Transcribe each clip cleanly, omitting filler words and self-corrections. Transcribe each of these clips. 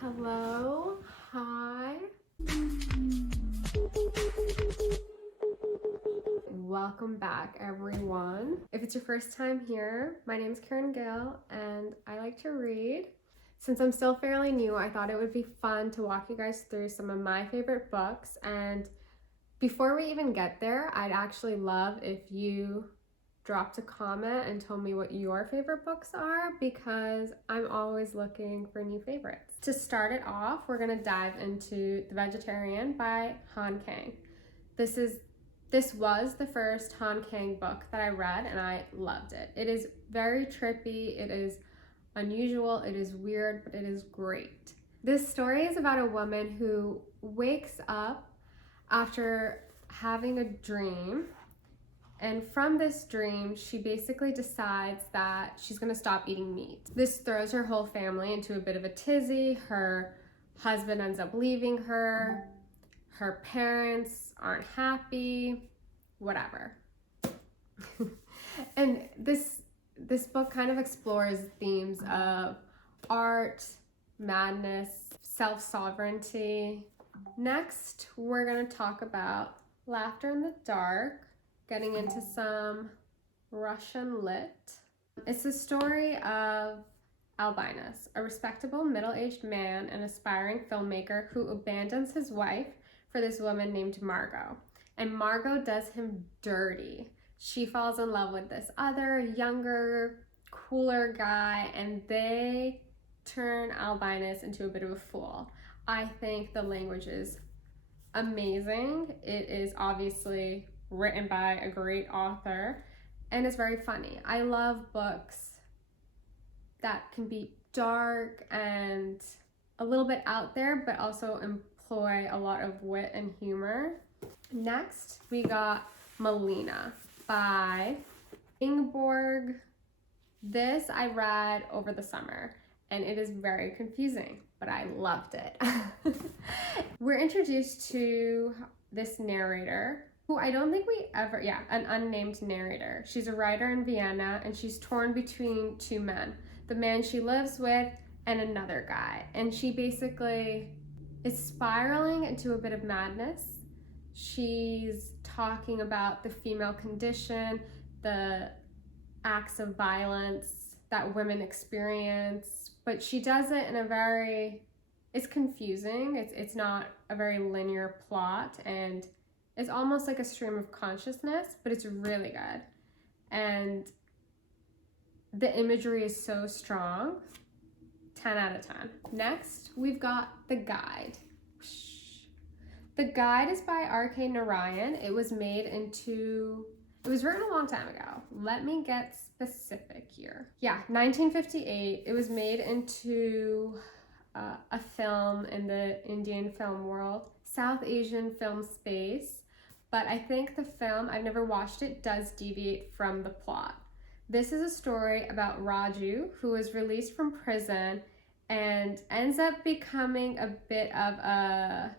Hello, hi. Welcome back, everyone. If it's your first time here, my name is Karen Gale and I like to read. Since I'm still fairly new, I thought it would be fun to walk you guys through some of my favorite books. And before we even get there, I'd actually love if you dropped a comment and told me what your favorite books are, because I'm always looking for new favorites. To start it off, we're gonna dive into The Vegetarian by Han Kang. This was the first Han Kang book that I read and I loved it. It is very trippy, it is unusual, it is weird, but it is great. This story is about a woman who wakes up after having a dream. And from this dream, she basically decides that she's gonna stop eating meat. This throws her whole family into a bit of a tizzy. Her husband ends up leaving her. Her parents aren't happy, whatever. And this book kind of explores themes of art, madness, self-sovereignty. Next, we're gonna talk about Laughter in the Dark, getting into some Russian lit. It's the story of Albinus, a respectable middle-aged man and aspiring filmmaker who abandons his wife for this woman named Margot. And Margot does him dirty. She falls in love with this other, younger, cooler guy, and they turn Albinus into a bit of a fool. I think the language is amazing. It is obviously written by a great author, and it's very funny. I love books that can be dark and a little bit out there, but also employ a lot of wit and humor. Next, we got Malina by Ingeborg. This I read over the summer, and it is very confusing, but I loved it. We're introduced to this narrator, who I don't think an unnamed narrator. She's a writer in Vienna, and she's torn between two men, the man she lives with and another guy. And she basically is spiraling into a bit of madness. She's talking about the female condition, the acts of violence that women experience, but she does it in it's confusing. It's not a very linear plot, and it's almost like a stream of consciousness, but it's really good. And the imagery is so strong. 10 out of 10. Next, we've got The Guide. The Guide is by R.K. Narayan. It was written a long time ago. Let me get specific here. 1958. It was made into a film in the Indian film world, South Asian film space. But I think the film, I've never watched it, does deviate from the plot. This is a story about Raju, who is released from prison and ends up becoming a bit of a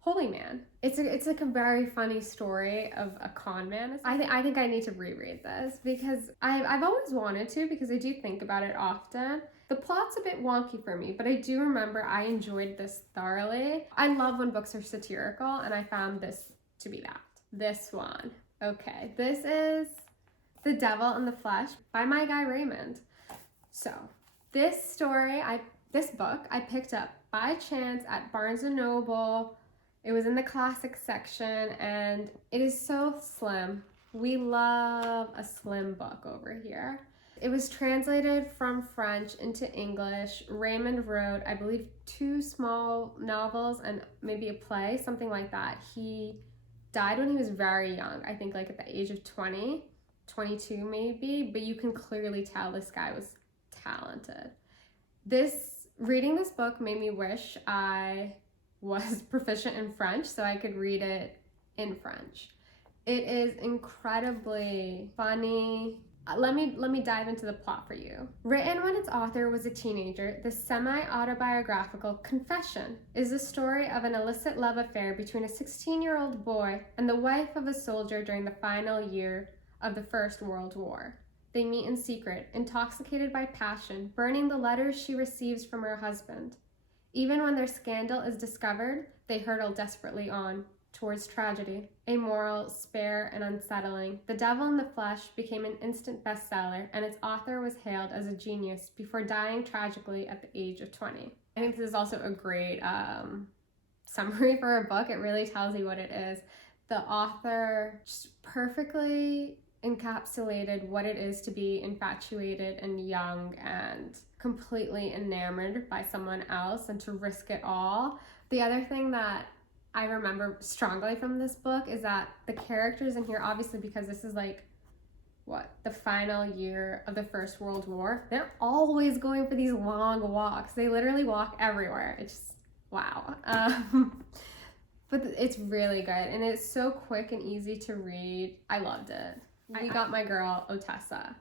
holy man. It's like a very funny story of a con man. I think I need to reread this, because I've always wanted to, because I do think about it often. The plot's a bit wonky for me, but I do remember I enjoyed this thoroughly. I love when books are satirical, and I found this to be that. This one. Okay, this is The Devil in the Flesh by my guy Raymond. So this book I picked up by chance at Barnes & Noble. It was in the classic section, and it is so slim. We love a slim book over here. It was translated from French into English. Raymond wrote, I believe, 2 small novels and maybe a play, something like that. He died when he was very young, I think like at the age of 20, 22 maybe, but you can clearly tell this guy was talented. Reading this book made me wish I was proficient in French so I could read it in French. It is incredibly funny. Let me dive into the plot for you. Written when its author was a teenager, the semi-autobiographical Confession is the story of an illicit love affair between a 16-year-old boy and the wife of a soldier during the final year of the First World War. They meet in secret, intoxicated by passion, burning the letters she receives from her husband. Even when their scandal is discovered, they hurtle desperately on towards tragedy. Amoral, spare, and unsettling, The Devil in the Flesh became an instant bestseller, and its author was hailed as a genius before dying tragically at the age of 20. I think this is also a great summary for a book. It really tells you what it is. The author just perfectly encapsulated what it is to be infatuated and young and completely enamored by someone else and to risk it all. The other thing that I remember strongly from this book is that the characters in here, obviously because this is like, the final year of the First World War, they're always going for these long walks. They literally walk everywhere. It's just, wow. But it's really good, and it's so quick and easy to read. I loved it. We got my girl, Otessa.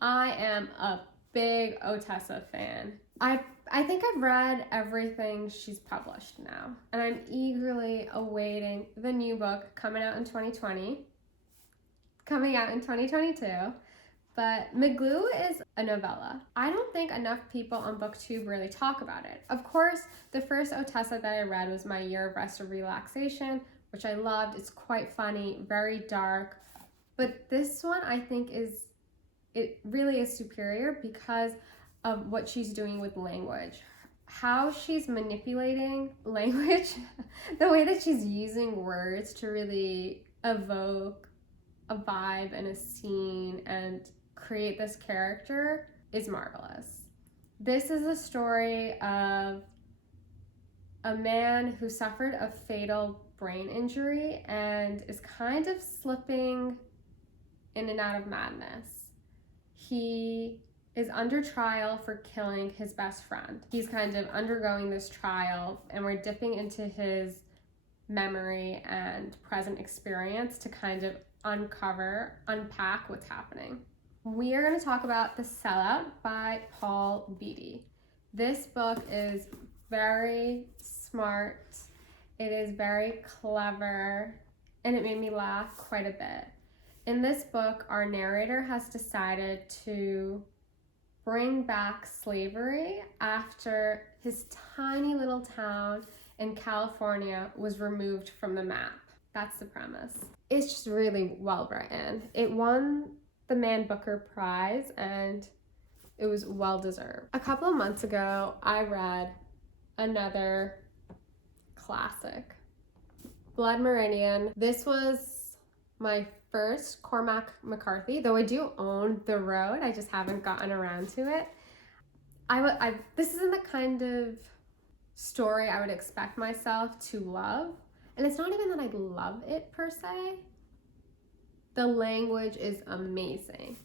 I am a big Otessa fan. I think I've read everything she's published now, and I'm eagerly awaiting the new book coming out in 2022. But McGlue is a novella. I don't think enough people on BookTube really talk about it. Of course, the first Otessa that I read was My Year of Rest and Relaxation, which I loved. It's quite funny, very dark. But this one I think it really is superior because of what she's doing with language. How she's manipulating language, the way that she's using words to really evoke a vibe and a scene and create this character is marvelous. This is a story of a man who suffered a fatal brain injury and is kind of slipping in and out of madness. He is under trial for killing his best friend. He's kind of undergoing this trial, and we're dipping into his memory and present experience to kind of unpack what's happening. We are going to talk about The Sellout by Beatty. This book is very smart, it is very clever, and it made me laugh quite a bit. In this book, our narrator has decided to bring back slavery after his tiny little town in California was removed from the map. That's the premise. It's just really well written. It won the Man Booker Prize and it was well deserved. A couple of months ago, I read another classic, Blood Meridian. This was my first Cormac McCarthy, though I do own The Road. I just haven't gotten around to it. This isn't the kind of story I would expect myself to love. And it's not even that I love it per se. The language is amazing.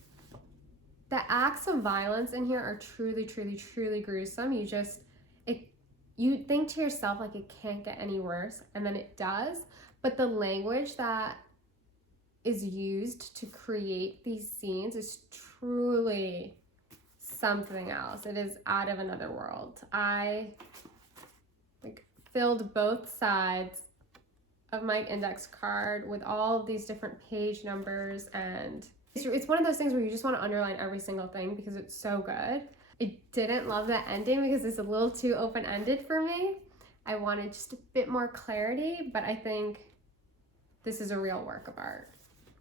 The acts of violence in here are truly, truly, truly gruesome. You think to yourself like it can't get any worse, and then it does. But the language that is used to create these scenes is truly something else. It is out of another world. I filled both sides of my index card with all of these different page numbers, and it's one of those things where you just want to underline every single thing because it's so good. I didn't love the ending because it's a little too open-ended for me. I wanted just a bit more clarity, but I think this is a real work of art.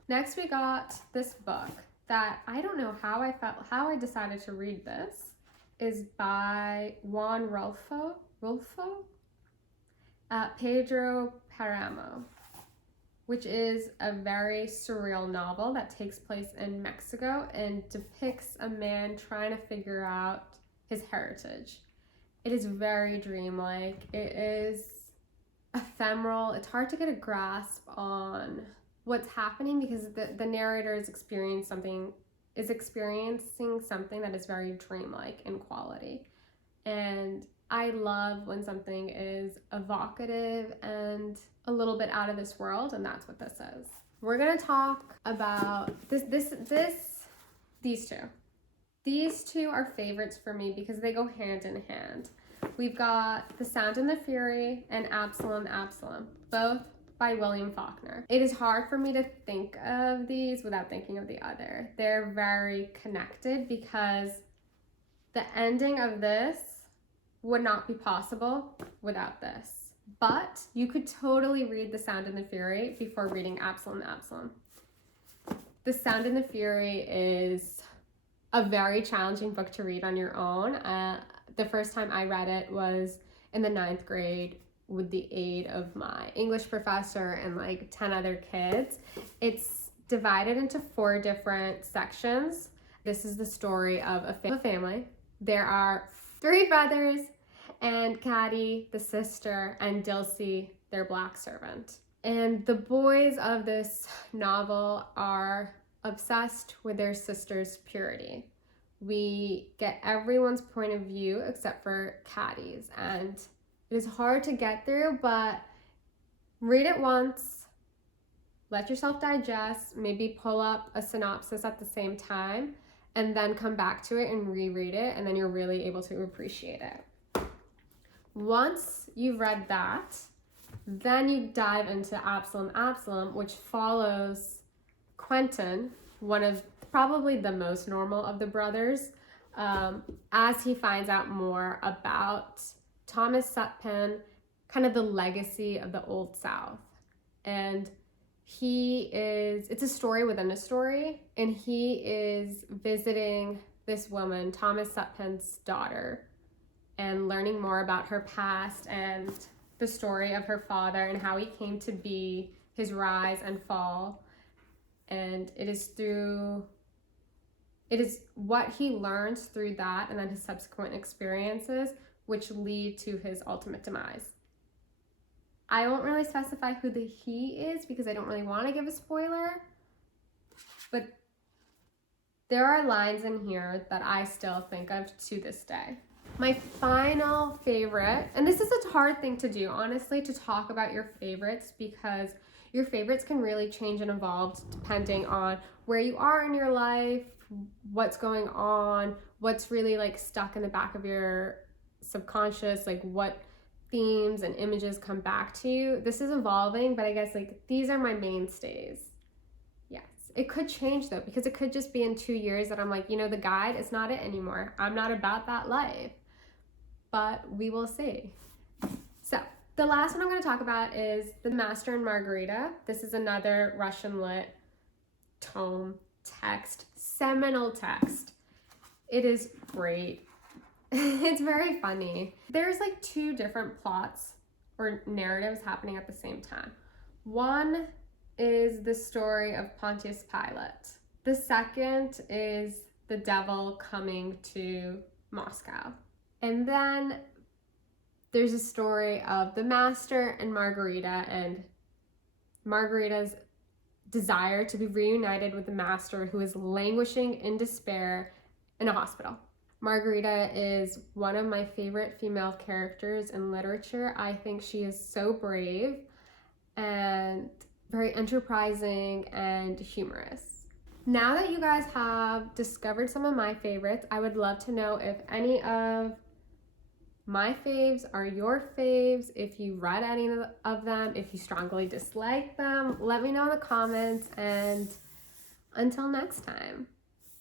Next, we got this book that I don't know how I decided to read this. Is by Juan Rolfo, Pedro, Paramo, which is a very surreal novel that takes place in Mexico and depicts a man trying to figure out his heritage. It is very dreamlike. It is ephemeral. It's hard to get a grasp on what's happening because the narrator is experiencing something that is very dreamlike in quality. And I love when something is evocative and a little bit out of this world, and that's what this is. We're gonna talk about these two. These two are favorites for me because they go hand in hand. We've got The Sound and the Fury and Absalom, both by William Faulkner. It is hard for me to think of these without thinking of the other. They're very connected because the ending of this would not be possible without this. But you could totally read The Sound and the Fury before reading Absalom. The Sound and the Fury is a very challenging book to read on your own. The first time I read it was in the 9th grade with the aid of my English professor and like 10 other kids. It's divided into 4 different sections. This is the story of a family. There are 3 brothers and Caddy, the sister, and Dilsey, their black servant. And the boys of this novel are obsessed with their sister's purity. We get everyone's point of view except for Caddy's, and it is hard to get through, but read it once, let yourself digest, maybe pull up a synopsis at the same time, and then come back to it and reread it, and then you're really able to appreciate it. Once you've read that, then you dive into Absalom, which follows Quentin, one of probably the most normal of the brothers, as he finds out more about Thomas Sutpen, kind of the legacy of the Old South. And it's a story within a story, and he is visiting this woman, Thomas Sutpen's daughter, and learning more about her past and the story of her father and how he came to be, his rise and fall. And it is what he learns through that and then his subsequent experiences which lead to his ultimate demise. I won't really specify who the he is because I don't really want to give a spoiler, but there are lines in here that I still think of to this day. My final favorite, and this is a hard thing to do, honestly, to talk about your favorites, because your favorites can really change and evolve depending on where you are in your life, what's going on, what's really like stuck in the back of your subconscious, like what themes and images come back to you. This is evolving, but I guess like these are my mainstays. Yes, it could change though, because it could just be in 2 years that I'm like, the guide is not it anymore. I'm not about that life, but we will see. So the last one I'm going to talk about is The Master and Margarita. This is another Russian lit tome text, seminal text. It is great. It's very funny. There's like 2 different plots or narratives happening at the same time. One is the story of Pontius Pilate. The second is the devil coming to Moscow. And then there's a story of the Master and Margarita, and Margarita's desire to be reunited with the Master, who is languishing in despair in a hospital. Margarita is one of my favorite female characters in literature. I think she is so brave and very enterprising and humorous. Now that you guys have discovered some of my favorites, I would love to know if any of my faves are your faves, if you read any of them, if you strongly dislike them. Let me know in the comments, and until next time.